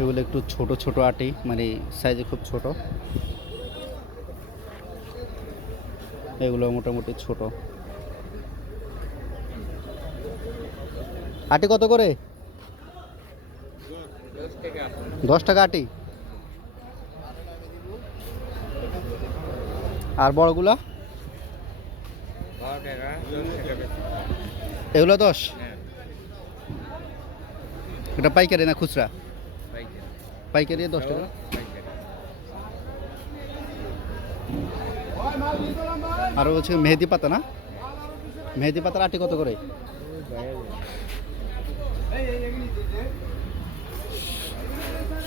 এগুলো একটু ছোট ছোট আটি, মানে সাইজে খুব ছোট। এগুলো মোটামুটি ছোট। আটি কত করে? 10 টাকা আটি। আর বড়গুলা? এগুলো 10। এটা পাইকারি না খুচরা? পাইকারি 10 টাকা। আর হচ্ছে মেহেদি পাতা না? মেহেদি পাতার আটি কত করে?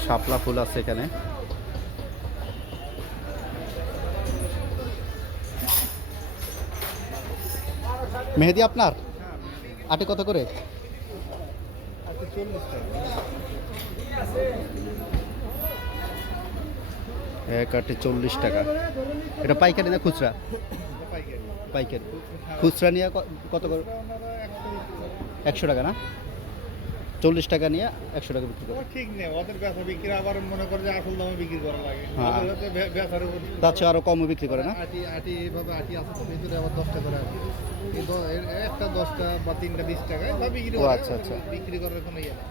শাপলা ফুল আছে এখানে। মেহেদি আপনার? আটি কত করে? এক আটি 40 টাকা। এটা পাইকারি না খুচরা? পাইকারি। খুচরা নিয়ে কত করে? 100 টাকা না? 40 টাকা নিয়ে 100 টাকা বিক্রি করে। ঠিক নেই, ওদের বেচা বিক্রি আবার মনে করে যে আসল দামে বিক্রি করা লাগে। বেচার উপর তার চেয়ে আরো কমও বিক্রি করে না? আটি এইভাবে আটি আছে তো, ভিতরে আবার 10 টাকা করে আটি। একটা 10টা বা 3টা 20 টাকা এভাবে বিক্রি ও করে। আচ্ছা আচ্ছা। বিক্রি করার কোনো ইয়ে নেই।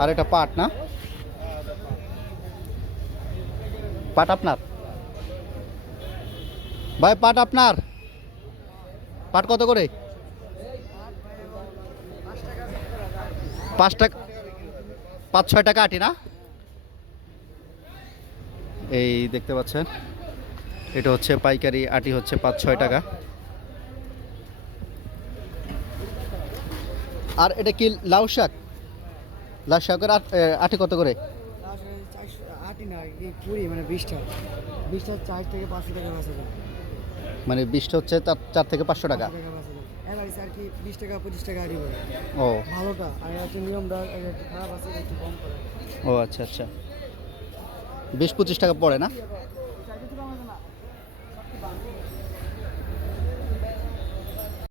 আর এটা পাট না? পাট আপনার? ভাই পাট আপনার? পাট কত করে? 5 টাকা, 5-6 টাকা আটি না? এই দেখতে পাচ্ছেন, এটা হচ্ছে পাইকারি আটি, হচ্ছে 5-6 টাকা। আর এটা কি লাউ শাক? লাউ শাকের আটি কত করে? আটি না, পুরি মানে 20টা 4 থেকে 500 টাকা বেচা যায়। মানে 20টা হচ্ছে 4 থেকে 500 টাকা। এভারেজ আর কি 20 টাকা 25 টাকা আটি পড়ে। ও ভালোটা আর একটু নিয়মটা একটু খারাপ আছে, একটু কম করে। ও আচ্ছা আচ্ছা, 20-25 টাকা পড়ে না?